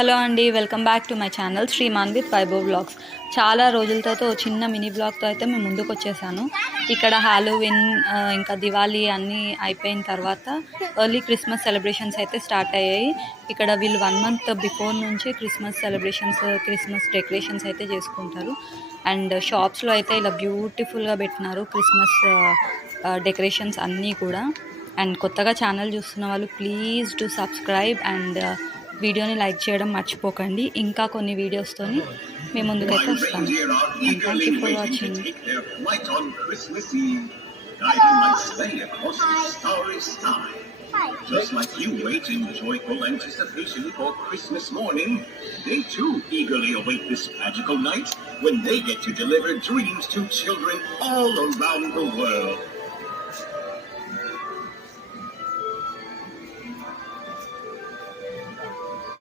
హలో అండి, welcome back to my channel Shriman with Vaibhav vlogs. చాలా రోజుల తర్వాత చిన్న మినీ బ్లాగ్తో అయితే మేము ముందుకు వచ్చేసాను. ఇక్కడ హాలోవిన్ ఇంకా దివాళీ అన్నీ అయిపోయిన తర్వాత ఎర్లీ క్రిస్మస్ సెలబ్రేషన్స్ అయితే స్టార్ట్ అయ్యాయి. ఇక్కడ వీళ్ళు 1 month బిఫోర్ నుంచి క్రిస్మస్ సెలబ్రేషన్స్, క్రిస్మస్ డెకరేషన్స్ అయితే చేసుకుంటారు. అండ్ షాప్స్లో అయితే ఇలా బ్యూటిఫుల్గా పెట్టినారు క్రిస్మస్ డెకరేషన్స్ అన్నీ కూడా. అండ్ కొత్తగా ఛానల్ చూస్తున్న వాళ్ళు ప్లీజ్ టు సబ్స్క్రైబ్ అండ్ వీడియోని లైక్ చేయడం మర్చిపోకండి. ఇంకా కొన్ని వీడియోస్తోని మేము ముందుకైతే వస్తాము. And thank you for watching. Just like you wait in joyful anticipation for Christmas morning, they too eagerly await this magical night when they get to deliver dreams to children all around the world.